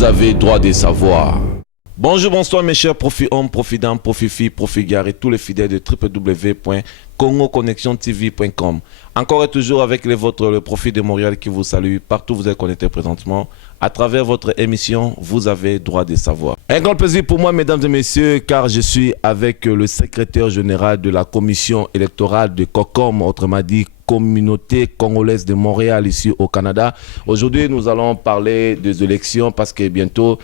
Vous avez droit de savoir. Bonjour, bonsoir mes chers profits-hommes, profits-dames, profits-filles, profits-gars et tous les fidèles de www.congoconnectiontv.com. Encore et toujours avec les vôtres, le Profit de Montréal qui vous salue partout où vous êtes connectés présentement. À travers votre émission, vous avez droit de savoir. Un grand plaisir pour moi, mesdames et messieurs, car je suis avec le secrétaire général de la commission électorale de COCOM, autrement dit Communauté congolaise de Montréal ici au Canada. Aujourd'hui, nous allons parler des élections parce que bientôt,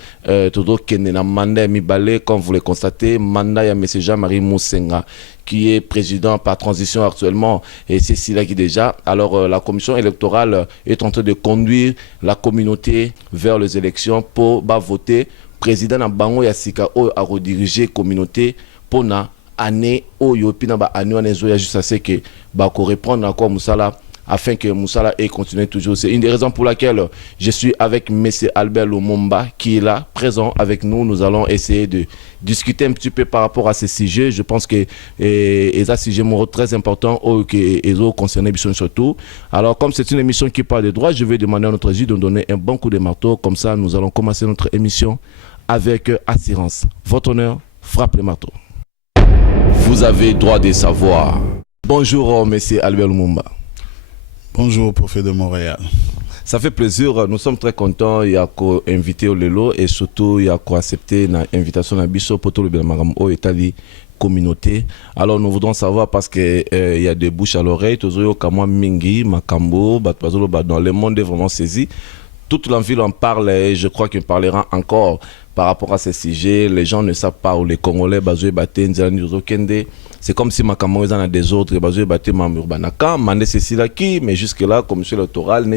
tout Kenena Manda Mibale, comme vous le constatez, Manda ya M. Jean-Marie Moussenga, qui est président par transition actuellement, et c'est Sila qui déjà. Alors, la commission électorale est en train de conduire la communauté vers les élections pour voter président na bango ya sika o a rediriger communauté pour na année oyo pina ba année on ezoya juste à ce que ba correspondre encore Moussala afin que Moussala ait continué toujours. C'est une des raisons pour laquelle je suis avec M. Albert Lumumba qui est là, présent avec nous. Nous allons essayer de discuter un petit peu par rapport à ces sujets. Je pense que c'est un sujet très important qui est concerné surtout. Alors, comme c'est une émission qui parle de droit, je vais demander à notre juge de nous donner un bon coup de marteau. Comme ça, nous allons commencer notre émission avec assurance. Votre honneur, frappe le marteau. Vous avez droit de savoir. Bonjour, M. Albert Lumumba. Bonjour, Profit de Montréal. Ça fait plaisir, nous sommes très contents. Il y a invité au Lelo et surtout il y a accepté l'invitation à Bisso pour tout le Belmaram au Italie communauté. Alors nous voudrons savoir parce que il y a des bouches à l'oreille, toujours comme Mingi, Makambo, dans le monde est vraiment saisi. Toute la ville en parle et je crois qu'il parlera encore par rapport à ces sujets. Les gens ne savent pas où les Congolais basés battent c'est comme si Makambo en a des autres basés battent Mamurbanaka, Mandé Cécile qui, mais jusque-là, commission électorale,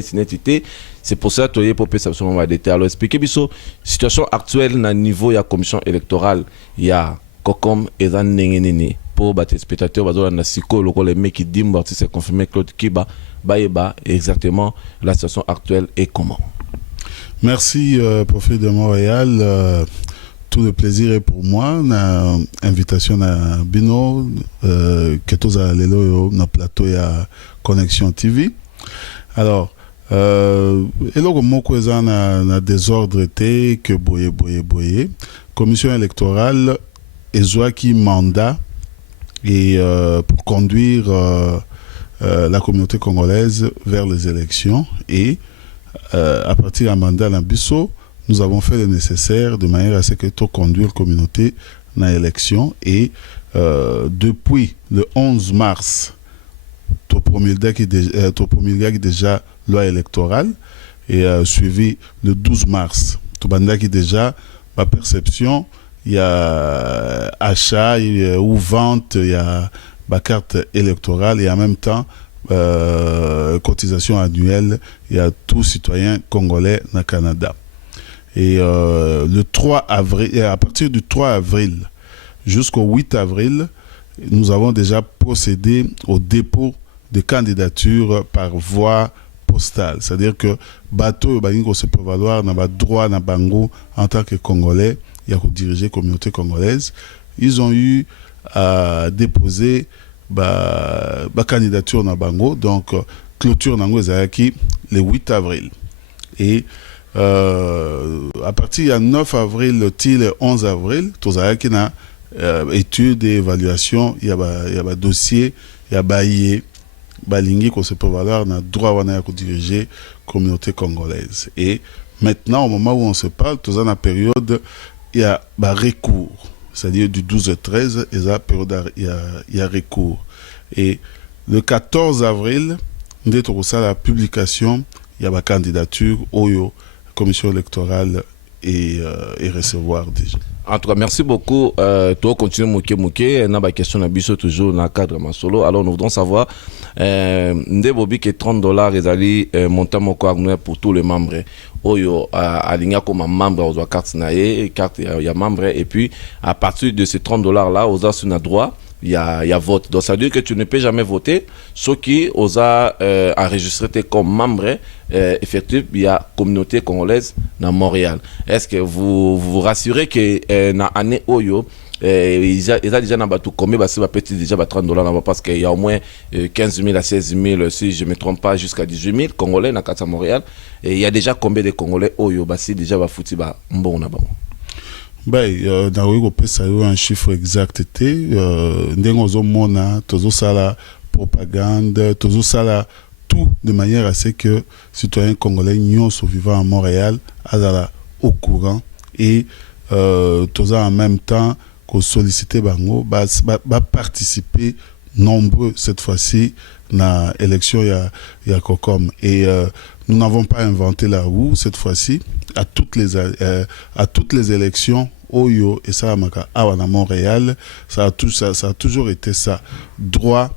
c'est pour ça que tu pour absolument d'été. Alors expliquez biso situation actuelle na niveau ya commission électorale, il y a Kokom et Zanengenene pour battre les spectateurs bazola na siko le les mecs qui disent c'est confirmé Claude Kiba Baeba exactement la situation actuelle est comment. Merci, Profit de Montréal. Tout le plaisir est pour moi. Na invitation à Bino, que tous à l'élo na plateau ya Connexion TV. Alors, élo moko eza na désordre té que boye. Commission électorale ezwaki mandat et pour conduire la communauté congolaise vers les élections et à partir d'un mandat dans Bisso, nous avons fait le nécessaire de manière à ce que tout conduire la communauté dans l'élection et depuis le 11 mars, tout promulgué déjà loi électorale et suivi le 12 mars, tout bandaki déjà ma perception, il y a achat ou vente, il y a ma carte électorale et en même temps cotisation annuelle, il y a tout citoyen congolais dans le Canada. Et le 3 avril, et à partir du 3 avril jusqu'au 8 avril, nous avons déjà procédé au dépôt de candidatures par voie postale. C'est-à-dire que bateau et se peut valoir dans le droit dans Bango en tant que Congolais, il y a diriger la communauté congolaise. Ils ont eu à déposer la candidature dans Bango, donc clôture dans le 8 avril. Et à partir du 9 avril, le 11 avril, tout ça qui a étude et évaluation, il y a un dossier, il y a baillé, balingi qu'on se peut valoir dans le droit de diriger la communauté congolaise. Et maintenant, au moment où on se parle, tout ça dans la période, il y a un recours. C'est-à-dire du 12 au 13, il y a recours. Et le 14 avril, dès la publication, il y a ma candidature au commission électorale et recevoir déjà. En tout cas, merci beaucoup. Toi, continue mouké. On a une question à toujours dans le cadre de solo. Alors, nous voudrons savoir, Ndebobi que $30 est allé montant pour tous les membres. Oyo aligna comme membre aux carte naie carte il y a membre et puis à partir de ces $30 là aux a sur droit il y a vote. Donc ça veut dire que tu ne peux jamais voter ceux qui osa enregistré comme membre effectif il y a communauté congolaise dans Montréal. Est-ce que vous rassurez que na année oyo ils ont déjà tout combien c'est petit déjà $30 parce qu'il y a au moins 15 000 à 16 000 si je ne me trompe pas jusqu'à 18 000 Congolais dans à Montréal et il y a déjà combien de Congolais oyo basi déjà ba fouti ba mbon na bango. Ça un chiffre exact ndenge ozomona tozosala propagande tozosala tout de manière à ce que citoyens congolais nyonso vivant à Montréal azala au courant et toza en même temps que solliciter bango ba participer nombreux cette fois-ci na élection ya COCOM et nous n'avons pas inventé la roue cette fois-ci à toutes les élections Oyo et ça à Montréal ça a toujours été ça droit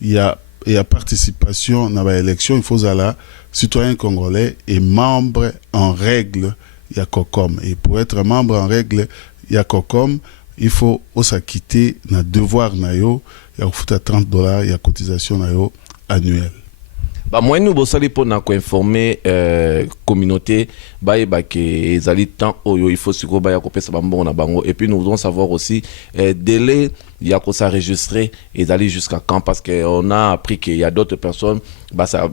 il y a participation dans l'élection il faut la citoyen congolais et membre en règle il y a COCOM et pour être membre en règle il y a COCOM il faut aussi quitter na devoir na yo il y a $30 il y a cotisation na yo annuelle. Moi nous bosali pour na ko informer communauté ba ke ezali temps oyo il faut siko ba ya ko pesa bambon na bango et puis nous voulons savoir aussi délai il y a ko s'enregistrer ezali jusqu'à quand parce que on a appris qu'il y a d'autres personnes ça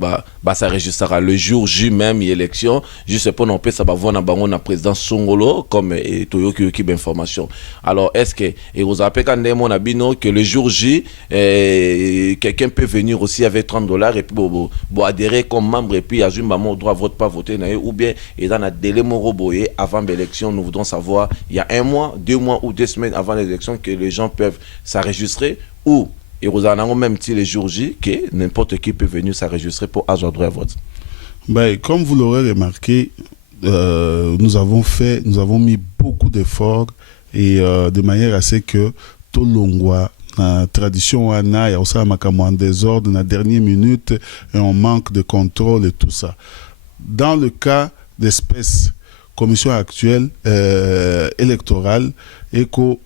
enregistrera le jour J même élection juste pour non pesa ba voir na bango na président Songolo comme Toyoki qui information. Alors est-ce que et vous appelez quand mon abino que le jour J quelqu'un peut venir aussi avec $30 et puis bon adhérer comme membre et puis azum maman droit vote pas voter ou bien et dans un délai moroboye avant l'élection nous voudrons savoir il y a 1 mois 2 mois ou 2 semaines avant l'élection que les gens peuvent s'enregistrer ou et vous en avez même si les jours J que n'importe qui peut venir s'enregistrer pour avoir droit à vote. Comme vous l'aurez remarqué nous avons mis beaucoup d'efforts et de manière à ce que tout l'ongwa la tradition wana ya osala makambo en désordre na dernière minute et on manque de contrôle et tout ça. Dans le cas d'espèce commission actuelle électorale et que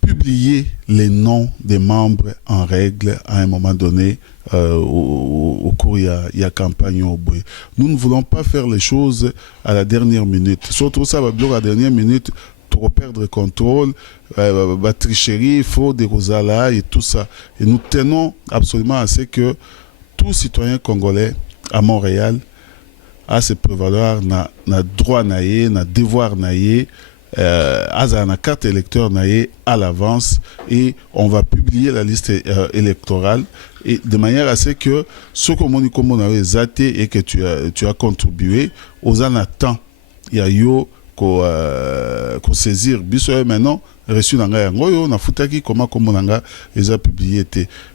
publier les noms des membres en règle à un moment donné au cours il y a campagne au bout. Nous ne voulons pas faire les choses à la dernière minute. Surtout ça va bien à la dernière minute pour perdre contrôle, tricherie, fraude des rosala et tout ça. Et nous tenons absolument à ce que tout citoyen congolais à Montréal a se prévaloir na droit naïe, na devoir naïe, à na carte électeur naïe à l'avance et on va publier la liste électorale et de manière à ce que ce que on a zaté et que tu as contribué aux en attend. Il y a yo ko saisir biso maintenant reçu dans nga ngoyo na futaki comment nanga les a publié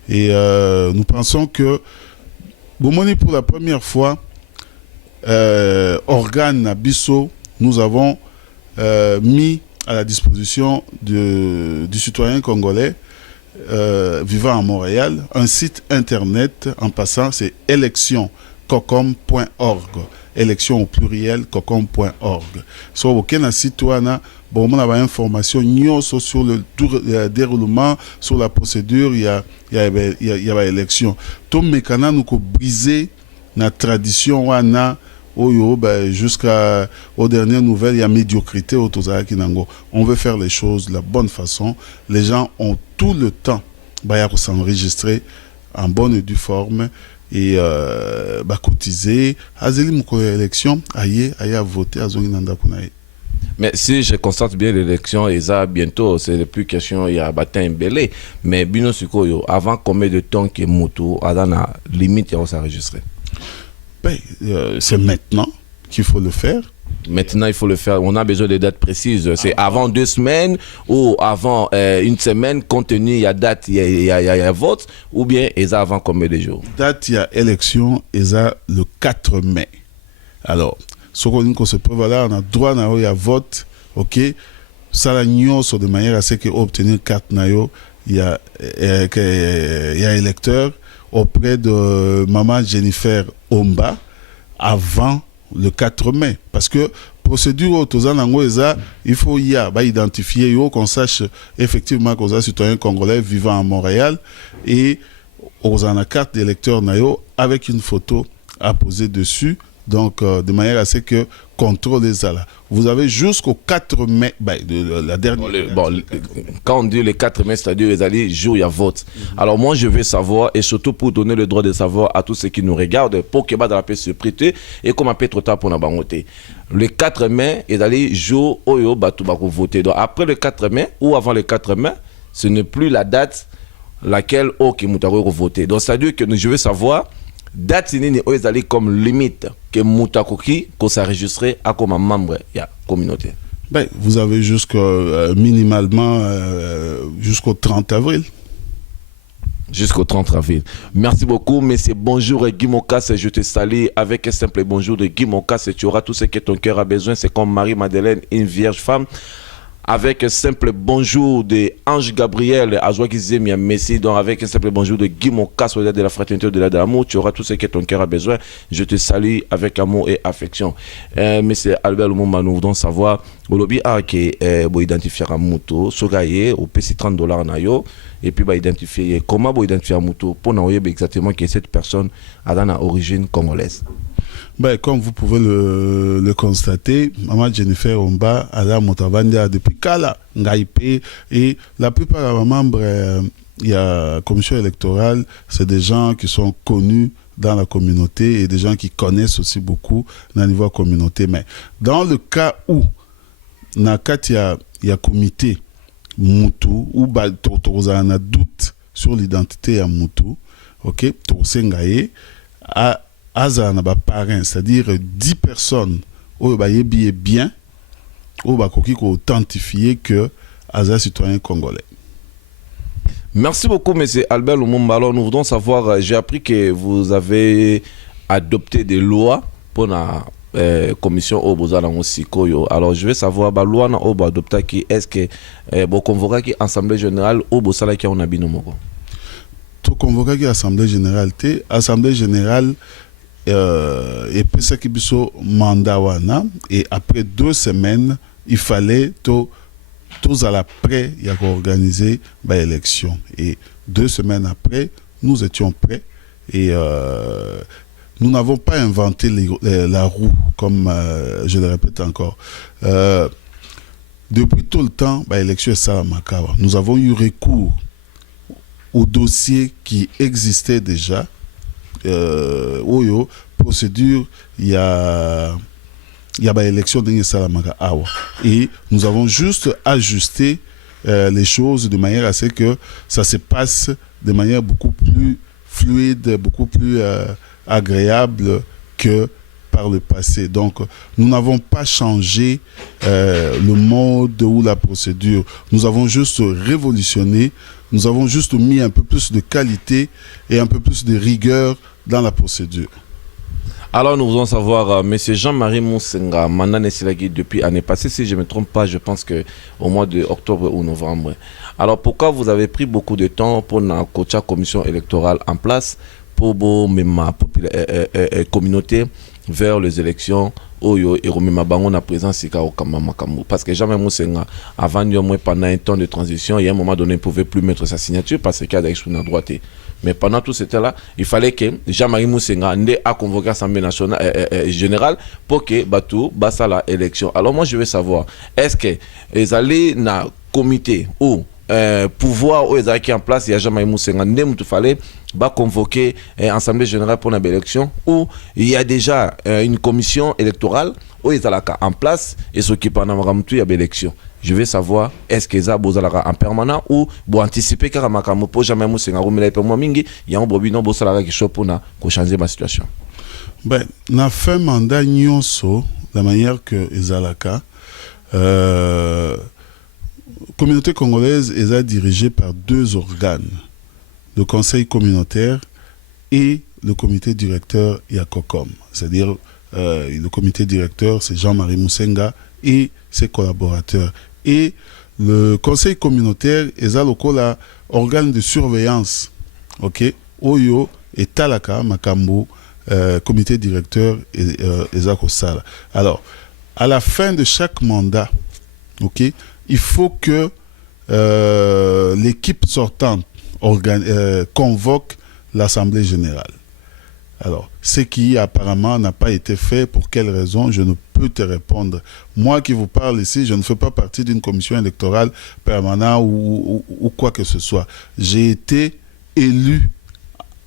et nous pensons que bomoni pour la première fois organe na biso nous avons mis à la disposition du citoyen congolais vivant à Montréal un site internet en passant c'est électioncocom.org élection au pluriel cocom.org. So aucun site wana bon on a information nyonso sur le déroulement sur la procédure il y a élection. Tout mécana nous ko briser na tradition wana oyo jusqu'aux dernières nouvelles il y a médiocrité au tozaki nango. On veut faire les choses de la bonne façon. Les gens ont tout le temps pour s'enregistrer en bonne et due forme et cotiser azeli moko élection aye voter azongi nanda kunaye. Mais si je constate bien l'élection et ça bientôt c'est plus question il y a bataille belé mais bino sikoyo avant combien de temps que moto adana limite à s'enregistrer? C'est maintenant qu'il faut le faire. Maintenant, il faut le faire. On a besoin de dates précises. C'est avant 2 semaines ou avant 1 semaine, compte tenu, il y a date, il y a vote, ou bien ils avant combien de jours? Date, il y a élection, ils a le 4 mai. Alors, ce qu'on se peut voilà, on a droit il y a vote, ok? Ça la de manière à ce que obtenir carte nayo, il y a électeur auprès de maman Jennifer Omba avant le 4 mai parce que procédure autozanango il faut identifier qu'on sache effectivement qu'on a citoyen congolais vivant à Montréal et aux en carte d'électeur nayo avec une photo à poser dessus donc de manière à ce que contrôle ezala. Vous avez jusqu'au 4 mai, la dernière. Quand on dit le 4 mai, c'est-à-dire les alliés jour il y a vote. Alors moi je veux savoir, et surtout pour donner le droit de savoir à tous ceux qui nous regardent, pour que la paix se prête et comme un peu trop tard pour nous voter. Le 4 mai, les alliés jour oyo batu bako voter. Donc après le 4 mai ou avant le 4 mai, ce n'est plus la date laquelle ok moutaro voter. Donc c'est-à-dire que je veux savoir date nini oyo ezali comme limite que mutakoki ko s'enregistrer à comme membre de la communauté. Vous avez minimalement jusqu'au 30 avril. Jusqu'au 30 avril. Merci beaucoup, monsieur. Bonjour Guy Mokas, je te salue avec un simple bonjour de Guy Mokas. Tu auras tout ce que ton cœur a besoin. C'est comme Marie-Madeleine, une vierge femme. Avec un simple bonjour de Ange Gabriel, Azouakizemia Messi, donc avec un simple bonjour de Guy Mokas, de la fraternité de l'amour, tu auras tout ce que ton cœur a besoin. Je te salue avec amour et affection. Monsieur Albert Lumumba, nous voulons savoir, Olobi a que vous identifier un moto, sogaye, au PC $30 nayo, et puis identifier comment vous identifier un moto pour nous exactement que cette personne a une origine congolaise. Comme vous pouvez le constater, Maman Jennifer Omba a la Motavandia depuis Kala, Ngaïpe, et la plupart des membres, il y a commission électorale, c'est des gens qui sont connus dans la communauté et des gens qui connaissent aussi beaucoup dans le niveau communauté. Mais dans le cas où, il y a comité Moutou, ou tu as un doute sur l'identité à Moutou, ok, tu Ngaïe, à Aza na ba parrain, c'est-à-dire 10 personnes où ba yebi bien où ba koki ko authentifier que Aza citoyen congolais. Merci beaucoup monsieur Albert Lumumba. Alors nous voudrons savoir, j'ai appris que vous avez adopté des lois pour la commission Oboza dans Sikoyo. Alors je veux savoir la loi na Obo adopta qui est-ce que bon convoquer qui assemblée générale Obo qui on a binomoko. To convoquer qui assemblée générale et puis ce qui est mandat wana et après 2 semaines il fallait tous à l'après il y a organisé l'élection et 2 semaines après nous étions prêts et nous n'avons pas inventé la roue comme je le répète encore depuis tout le temps l'élection est ça Makawa. Nous avons eu recours au dossier qui existait déjà. Procédure, il y a élection de Salamaka Awa. Et nous avons juste ajusté les choses de manière à ce que ça se passe de manière beaucoup plus fluide, beaucoup plus agréable que par le passé. Donc, nous n'avons pas changé le mode ou la procédure. Nous avons juste révolutionné. Nous avons juste mis un peu plus de qualité et un peu plus de rigueur dans la procédure. Alors nous voulons savoir, M. Jean-Marie Moussenga, Manane Silagi, depuis l'année passée, si je ne me trompe pas, je pense qu'au mois d'octobre ou novembre. Alors pourquoi vous avez pris beaucoup de temps pour la commission électorale en place pour ma communauté vers les élections Oyo et Romema Bango na présence au Kamamakamou. Parce que jamais Moussenga, avant pendant un temps de transition, il y a un moment donné, il ne pouvait plus mettre sa signature parce qu'il y a des choses à droite. Mais pendant tout ce temps-là, il fallait que Jean-Marie Moussenga n'ait à convoquer l'Assemblée nationale générale pour que Batou basse la élection. Alors moi, je veux savoir, est-ce que les allés dans le comité ou pouvoir où ils ont en place, il y a Jean-Marie Moussenga, il fallait convoquer l'Assemblée générale pour une élection ou il y a déjà une commission électorale où ils ont en place et s'occupent de l'élection. Je veux savoir, est-ce que ça en permanent ou pour anticiper car Makamo pour jamais Moussenga rumela pour moi mingi il y a un bobino bosalara qui chaud pour changer ma situation. Na fin mandat nyonso la manière que ezalaka communauté congolaise est dirigée par 2 organes, le conseil communautaire et le comité directeur Yakocom. C'est-à-dire le comité directeur c'est Jean-Marie Moussenga et ses collaborateurs. Et le conseil communautaire est un organe de surveillance. Ok, Oyo et Talaka Makambo, comité directeur et Zakosala. Alors, à la fin de chaque mandat, ok, il faut que l'équipe sortante convoque l'Assemblée générale. Alors, ce qui apparemment n'a pas été fait, pour quelle raison, je ne peux te répondre. Moi qui vous parle ici, je ne fais pas partie d'une commission électorale permanente ou quoi que ce soit. J'ai été élu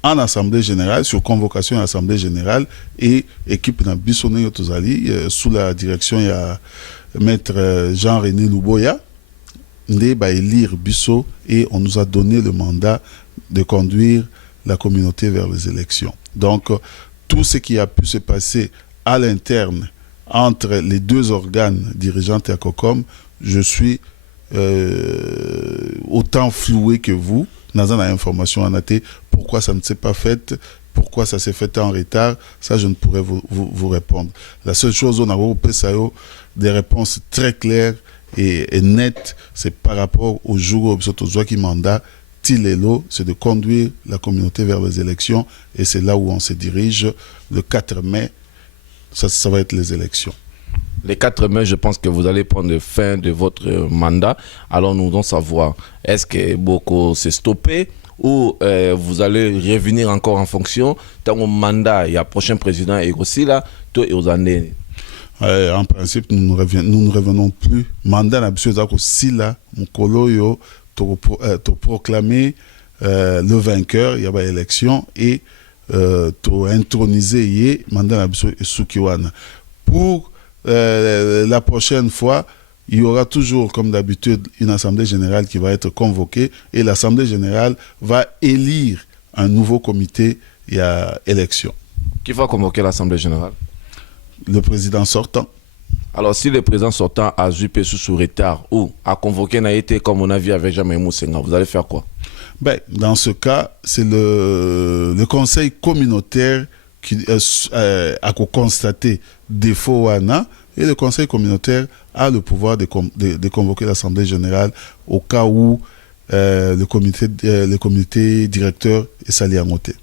en Assemblée Générale, sur convocation à l'Assemblée Générale, et équipe na Bissone Yotozali, sous la direction, il y a maître Jean-René Louboya, Ndé ba élire Bisso, et on nous a donné le mandat de conduire la communauté vers les élections. Donc, tout ce qui a pu se passer à l'interne entre les deux organes dirigeants à COCOM, je suis autant floué que vous. Dans l'information en AT, pourquoi ça ne s'est pas fait, pourquoi ça s'est fait en retard, ça je ne pourrais vous répondre. La seule chose, on a des réponses très claires et nettes, c'est par rapport au jour où on qui mandat, Tilelo, c'est de conduire la communauté vers les élections, et c'est là où on se dirige. Le 4 mai, ça va être les élections. Les 4 mai, je pense que vous allez prendre fin de votre mandat. Alors nous devons savoir, est-ce que Boko s'est stoppé ou vous allez revenir encore en fonction tant au mandat, il y a prochain président et aussi là, tout est aux années. En principe, nous ne revenons plus. Mandat n'a aussi là, mon colo te proclamer le vainqueur, il y a élection, et te introniser mandat n'a et Sukiwana. Pour la prochaine fois, il y aura toujours, comme d'habitude, une assemblée générale qui va être convoquée, et l'assemblée générale va élire un nouveau comité. Il y a élection. Qui va convoquer l'assemblée générale? Le président sortant. Alors, si le président sortant a juppé sous retard ou a convoqué Naïté, comme on a vu avec Jamais Moussenga, vous allez faire quoi? Ben, dans ce cas, c'est le conseil communautaire qui a constaté défaut ANA, et le conseil communautaire a le pouvoir de convoquer l'assemblée générale au cas où le comité directeur est sali en ôté.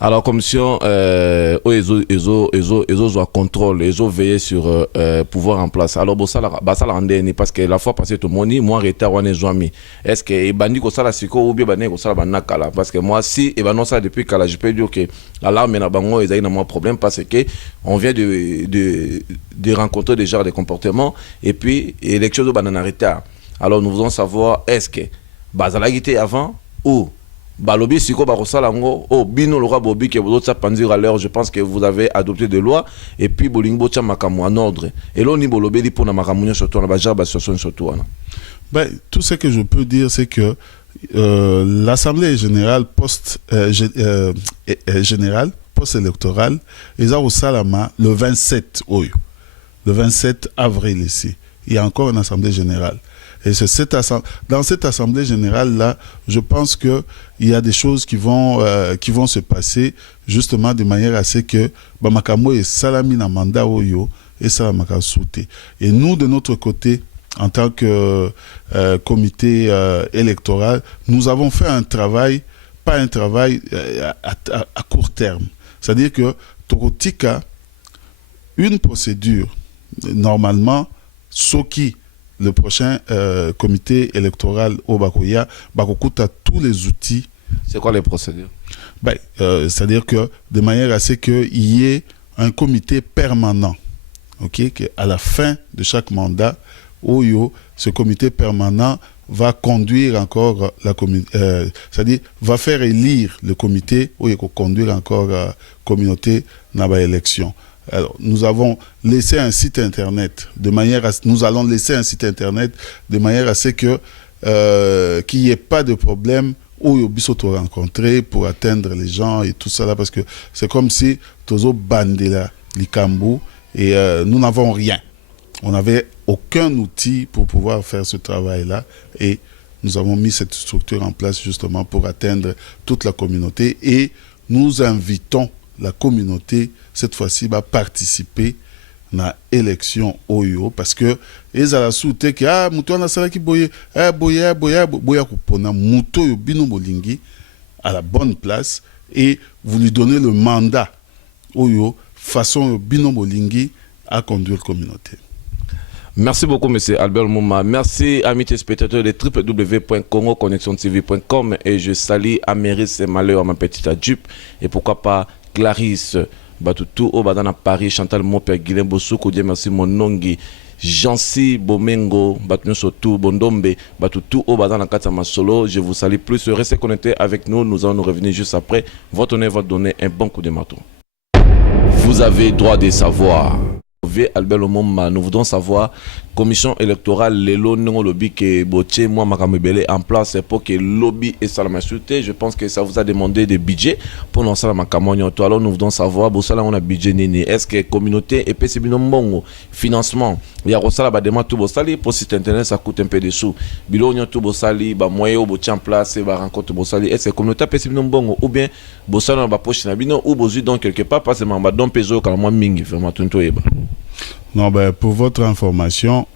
Alors, commission, ils ont contrôle, ils ont veillé sur pouvoir en place. Alors, ça la rendait parce que la fois passée, tout le monde, moi, retard, on est joimi. Est-ce que les bandits comme ça, la siko ou bien bandits comme ça, la banakala? Parce que moi, si, et ben non, ça depuis Kala, je peux dire que là, mais bango, ils ont un problème parce que on vient de rencontrer déjà des comportements et puis, élection de banana retard. Alors, nous voulons savoir, est-ce que, bazalagité avant ou balobi siko barosalango o bino lora bobi ke bozo tsa pandir à l'heure, je pense que vous avez adopté des lois et puis bolingbo tsa makamu en ordre et lo ni bolobeli pour na makamu surtout na bajar ba situation surtout na. Ben, tout ce que je peux dire, c'est que l'assemblée générale post-électorale ils ont au Salama le 27 avril ici. Il y a encore une assemblée générale. Et c'est dans cette assemblée générale-là, je pense qu'il y a des choses qui vont se passer justement de manière à ce que Bamakamo et Salamina Manda Oyo et Salamaka Souté. Et nous, de notre côté, en tant que comité électoral, nous avons fait un travail, pas un travail à court terme. C'est-à-dire que Torotika, une procédure, normalement, Soki, le prochain comité électoral au Bakoya, Bakokuta tous les outils. C'est quoi les procédures? Ben, c'est-à-dire que de manière à ce qu'il y ait un comité permanent, okay, à la fin de chaque mandat, ce comité permanent va conduire encore la communauté, c'est-à-dire va faire élire le comité où il va conduire encore la communauté dans l'élection. Alors, nous allons laisser un site internet de manière à ce que qu'il n'y ait pas de problème où il y a rencontrer pour atteindre les gens et tout ça là, parce que c'est comme si Tozo Bandela, Likambu, et nous n'avons rien. On n'avait aucun outil pour pouvoir faire ce travail-là, et nous avons mis cette structure en place justement pour atteindre toute la communauté, et nous invitons la communauté cette fois-ci va participer à l'élection OYO, parce que ils ont souhaité que muto na sala ki boye boya kupona muto yo bino bolingi à la bonne place, et vous lui donnez le mandat OYO façon bino bolingi à conduire la communauté. Merci beaucoup, M. Albert Mouma. Merci, amis téléspectateurs de www.congoconnexiontv.com, et je salue Améris et Malheur, ma petite adjupe, et pourquoi pas Clarisse, Batutu, Obadana Paris, Chantal Mopé, Guilhem Bossoukou, Dieu merci, Monongi, Jansi Bomengo, Batnu Sotou, Bondombe, Batutu, Obadana Katama Solo. Je vous salue plus. Restez connectés avec nous. Nous allons nous revenir juste après. Votre nez va donner un bon coup de marteau. Vous avez droit de savoir. Albert Lomomba, nous voudrons savoir, commission électorale, les lobby que Boche, moi, Makamebele en place pour que lobby et Salama Souté. Je pense que ça vous a demandé des budgets pour lancer la Makamonio. Alors, nous voudrons savoir, Bossala, on a budget nini. Est-ce que communauté et PCB non financement, il y a Rossala, Badema, tout Bossali, pour site internet, ça coûte un peu de sous. Bilonio, tout Bossali, moyen, Boche en place, rencontre Bossali. Est-ce que communauté PCB non ou bien Bossala, Bapoche, Nabino, ou Bosu, donc quelque part, pas seulement, Don Peso, quand moi, Mingi, vraiment, tout Non, ben, pour votre information,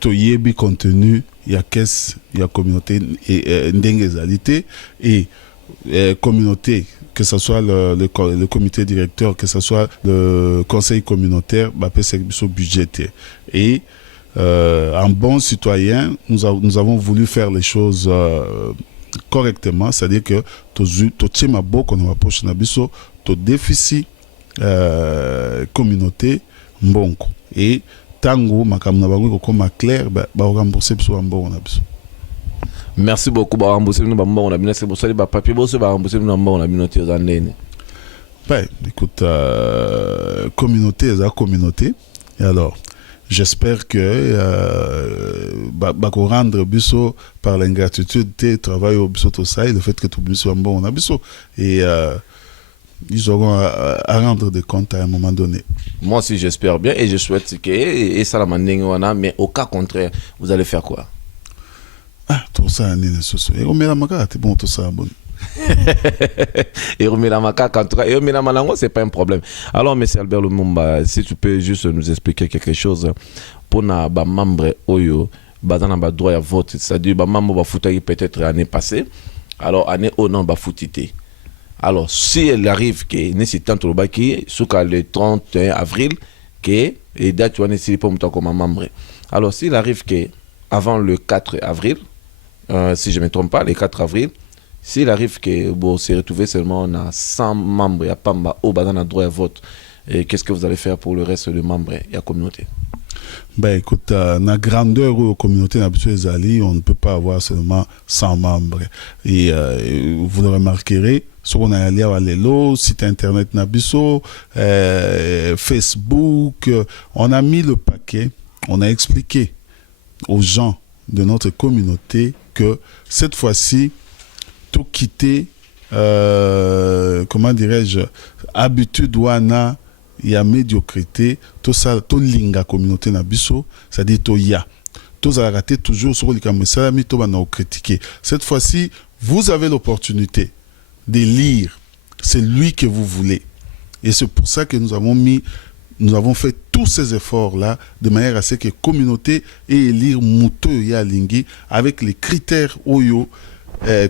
Toyebi contenu, il y a caisse, il y a communauté et ndengezalité et communauté, que ce soit le comité directeur, que ce soit le conseil communautaire, bah, c'est budgétaire. Et en bon citoyen, nous avons voulu faire les choses correctement, c'est-à-dire que to déficit communauté mbongo et tango makamna bango ko ma clair ba rembourser biso mbongo na biso. Merci beaucoup ba rembourser nous ba mbongo na bino c'est pour ça ba papier bo se ba rembourser nous mbongo na bino te zanene. Ben écoute, communauté est la communauté et alors j'espère que ba ko rendre biso par l'ingratitude te travail au biso to ça et le fait que tout biso mbongo na biso et ils auront à rendre des comptes à un moment donné. Moi aussi j'espère bien et je souhaite que et ça la mandingue mais au cas contraire vous allez faire quoi? Ah tout ça n'est soso et on met la maca c'est bon tout ça bon. Et on met la maca contre et on met la malango c'est pas un problème. Alors monsieur Albert Lumumba, si tu peux juste nous expliquer quelque chose pour na ba membre oyo bazana ba droit à vote, c'est-à-dire ba membre ba foutayi peut-être année passée. Alors année au non ba foutité. Alors, si elle arrive que nécessitant le baki, le 31 avril, que et date tu vas nécessiter pour me comme membre. Alors, s'il arrive que avant le 4 avril, si je ne me trompe pas, le 4 avril, s'il arrive que bon, se retrouver seulement on a 100 membres, il y a pas au bazan droit à vote, qu'est-ce que vous allez faire pour le reste des membres et la communauté? Ben écoute, la grandeur de la communauté on ne peut pas avoir seulement 100 membres. Et vous le remarquerez, sur on a allé à l'élo, site internet Nabiso, Facebook, on a mis le paquet, on a expliqué aux gens de notre communauté que cette fois-ci, tout quitter, comment dirais-je, habitude wana, il y a médiocrité, tout ça, tout linga communauté Nabiso, c'est-à-dire tout ya. Tout ça a raté toujours sur les caméras, mais tout va nous critiquer. Cette fois-ci, vous avez l'opportunité de lire celui que vous voulez. Et c'est pour ça que nous avons fait tous ces efforts-là de manière à ce que la communauté ait élire Mouto ya Lingui avec les critères Oyo,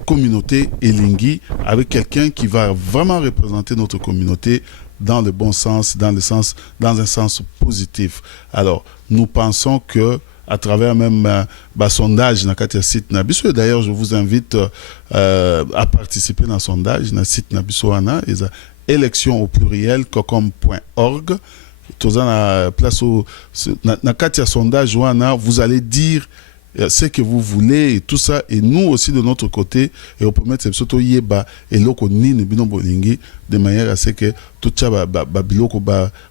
communauté et Lingui, avec quelqu'un qui va vraiment représenter notre communauté dans le bon sens, dans un sens positif. Alors, nous pensons que à travers même sondage dans le site Nabiso, d'ailleurs je vous invite à participer dans le sondage dans le site Nabiso Ana, élection au pluriel cocom.org. Tout à place au dans sondage vous allez dire ce que vous voulez et tout ça, et nous aussi de notre côté, et on peut mettre surtout yeba et loko nini bino bolingi de manière à ce que tout ça biloko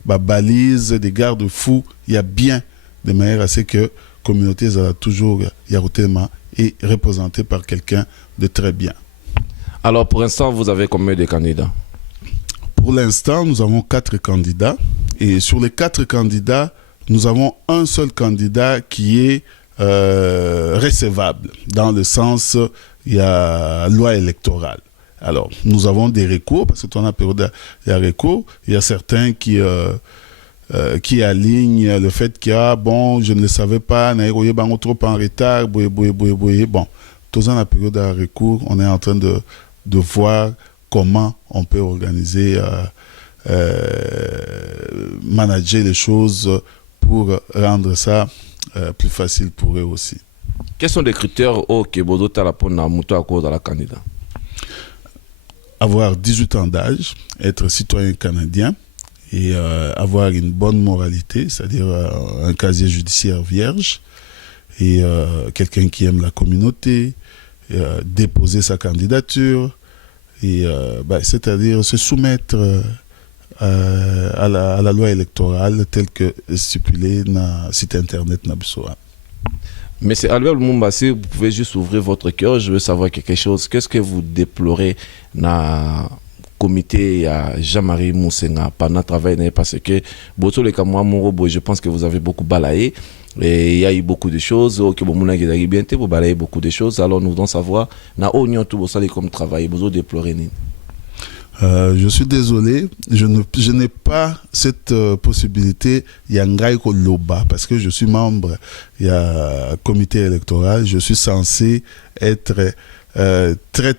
balise des garde-fous il y a bien de manière à ce que communauté sera toujours yarotema et représentée par quelqu'un de très bien. Alors pour l'instant vous avez combien de candidats? Pour l'instant nous avons 4 candidats et sur les 4 candidats nous avons un seul candidat qui est recevable, dans le sens, il y a loi électorale. Alors, nous avons des recours, parce que dans la période, il y a recours, il y a certains qui alignent le fait qu'il y a, bon, je ne le savais pas, trop en retard, bon, dans la période de recours, on est en train de voir comment on peut organiser, manager les choses pour rendre ça plus facile pour eux aussi. Quels sont les critères que Bodo Talapona Mouto à cause de la candidat? avoir 18 ans d'âge, être citoyen canadien et avoir une bonne moralité, c'est-à-dire un casier judiciaire vierge et quelqu'un qui aime la communauté, déposer sa candidature et c'est-à-dire se soumettre à la loi électorale telle que stipulée dans le site internet Nabisoa. Mais c'est Albert Lumumba, si vous pouvez juste ouvrir votre cœur, je veux savoir quelque chose. Qu'est-ce que vous déplorez dans le comité à Jean-Marie Moussenga pendant le travail? Parce que, je pense que vous avez beaucoup balayé. Et il y a eu beaucoup de choses. Vous balayez beaucoup de choses. Alors nous voulons savoir, comme travail, vous déplorez. Je suis désolé, je n'ai pas cette possibilité. Il y a Ngaïko Loba parce que je suis membre. Il y a un comité électoral. Je suis censé être très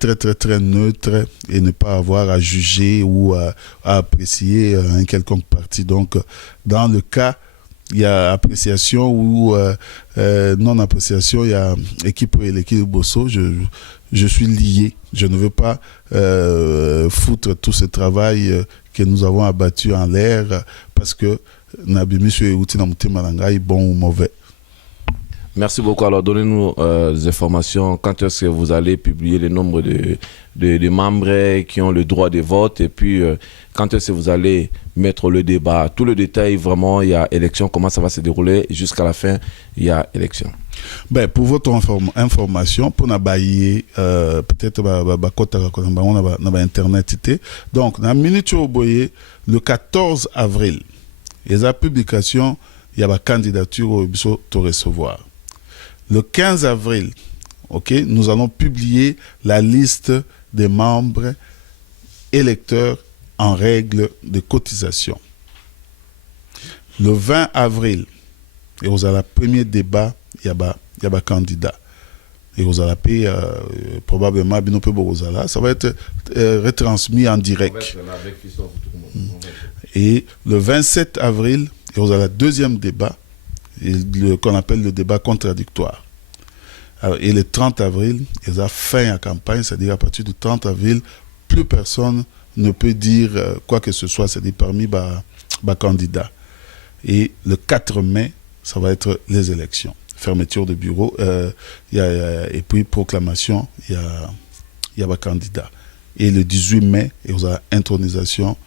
neutre et ne pas avoir à juger ou à apprécier un quelconque parti. Donc, dans le cas, il y a appréciation ou non-appréciation. Il y a équipe et l'équipe Bosso. Je suis lié. Je ne veux pas foutre tout ce travail que nous avons abattu en l'air parce que Nabi est bon ou mauvais. Merci beaucoup. Alors, donnez-nous des informations. Quand est-ce que vous allez publier le nombre de membres qui ont le droit de vote? Et puis, quand est-ce que vous allez mettre le débat? Tout le détail, vraiment, il y a élection, comment ça va se dérouler. Jusqu'à la fin, il y a élection. Pour votre information, pour n'abailler peut-être on a internet. Donc, dans la minute le 14 avril, il y a la publication, il y a la candidature au bureau de recevoir. Le 15 avril, nous allons publier la liste des membres électeurs en règle de cotisation. Le 20 avril, et vous avez le premier débat, il y a un candidat. Et vous allez probablement, ça va être retransmis en direct. Et le 27 avril, et vous avez le deuxième débat, qu'on appelle le débat contradictoire. Et le 30 avril, il y a fin à campagne, c'est-à-dire à partir du 30 avril, plus personne ne peut dire quoi que ce soit, c'est-à-dire parmi les candidats. Et le 4 mai, ça va être les élections. Fermeture de bureau, et puis proclamation, il y a un candidat. Et le 18 mai, il y a intronisation,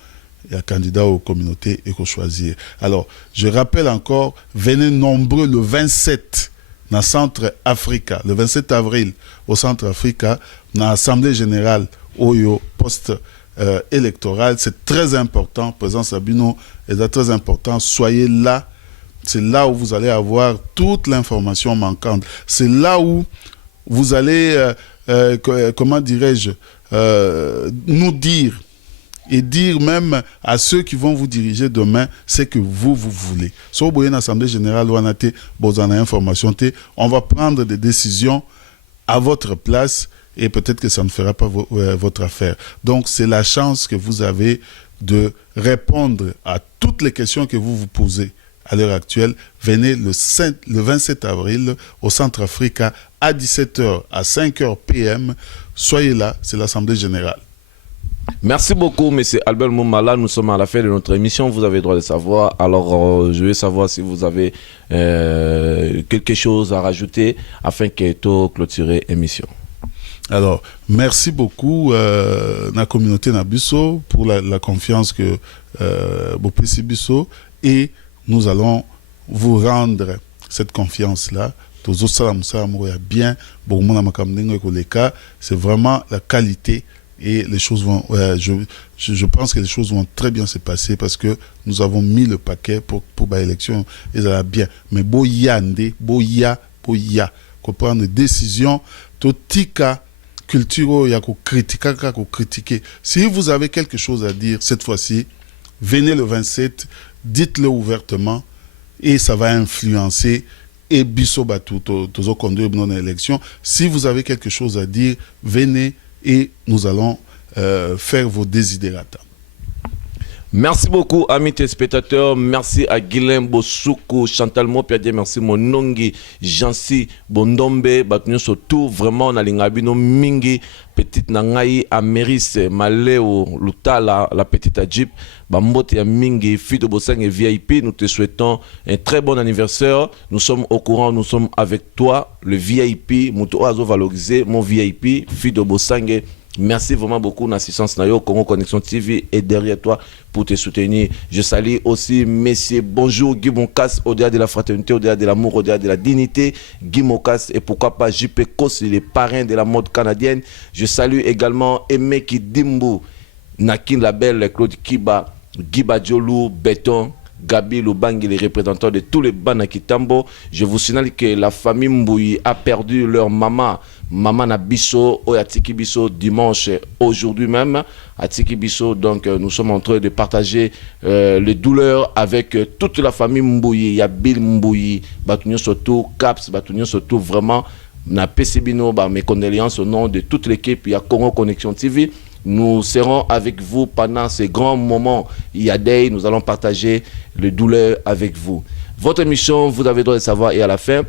il y a candidat aux communautés et qu'on choisir. Alors, je rappelle encore, venez nombreux le 27 dans le Centre Africa, le 27 avril au Centre Africa, dans l'Assemblée Générale Oyo post-électorale. C'est très important, président Sabino, c'est très important. Soyez là. C'est là où vous allez avoir toute l'information manquante. C'est là où vous allez, comment dirais-je, nous dire et dire même à ceux qui vont vous diriger demain ce que vous voulez. Si vous avez une assemblée générale où on a information, on va prendre des décisions à votre place et peut-être que ça ne fera pas votre affaire. Donc, c'est la chance que vous avez de répondre à toutes les questions que vous vous posez. À l'heure actuelle, venez le 27 avril au Centre Africa à 17h à 5h PM. Soyez là, c'est l'Assemblée Générale. Merci beaucoup, M. Albert Lumumba. Nous sommes à la fin de notre émission. Vous avez le droit de savoir. Alors, je veux savoir si vous avez quelque chose à rajouter afin que clôturer l'émission. Alors, merci beaucoup la communauté Nabiso pour la confiance que Bopesi Biso et nous allons vous rendre cette confiance-là. C'est vraiment la qualité et les choses vont. Je pense que les choses vont très bien se passer parce que nous avons mis le paquet pour l'élection et ça va bien. Mais boya, qu'on prend des décisions, totika culture, il y a critiquer. Si vous avez quelque chose à dire cette fois-ci, venez le 27. Dites-le ouvertement et ça va influencer et bisobatu tous conduire dans l'élection. Si vous avez quelque chose à dire, venez et nous allons faire vos désidérata. Merci beaucoup, amis téléspectateurs. Merci à Guilhem Bossoukou, Chantal Mopiadie, merci Monongi, Jansi, Bondombe, Batunion surtout, vraiment, Nalingabino Mingi, Petite Nangaï, Ameris, Maléo, Lutala, la petite Adjip, Bambote ya Mingi, fille de Bossang et VIP. Nous te souhaitons un très bon anniversaire. Nous sommes au courant, nous sommes avec toi, le VIP, Mouto Azo valorisé, mon VIP, fille de Bossang. Merci vraiment beaucoup, l'assistance Nayo, Congo Connexion TV est derrière toi pour te soutenir. Je salue aussi messieurs, bonjour Guy Mokas, au-delà de la fraternité, au-delà de l'amour, au-delà de la dignité. Guy Mokas et pourquoi pas JP Kos, les parrains de la mode canadienne. Je salue également Emeki Dimbu, Nakin Label, Claude Kiba, Giba Diolou, Béton, Gabi Lubangi, les représentants de tous les Banakitambo. Je vous signale que la famille Mbouyi a perdu leur maman. Maman Nabiso, Oyatiki Biso, dimanche, aujourd'hui même, Atiki Biso. Donc, nous sommes en train de partager les douleurs avec toute la famille Mbouyi. Il y a Bill Mbouyi, Batounion surtout, Caps, Batounion surtout, vraiment, na PCBino, mes condoléances au nom de toute l'équipe. Il y a Congo Connexion TV. Nous serons avec vous pendant ces grands moments. Il y a des, nous allons partager les douleurs avec vous. Votre émission, vous avez le droit de savoir, et à la fin.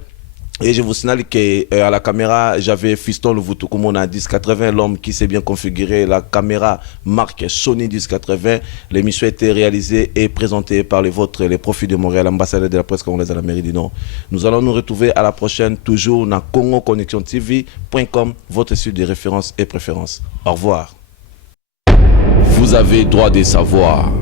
Et je vous signale qu'à la caméra, j'avais Fiston Louvoutou, on a 1080, l'homme qui s'est bien configuré. La caméra marque Sony 1080. L'émission a été réalisée et présentée par les vôtres, les profils de Montréal, ambassadeur de la presse congolaise à l'Amérique du Nord. Nous allons nous retrouver à la prochaine, toujours dans CongoConnexionTV.com, votre site de référence et préférence. Au revoir. Vous avez droit de savoir.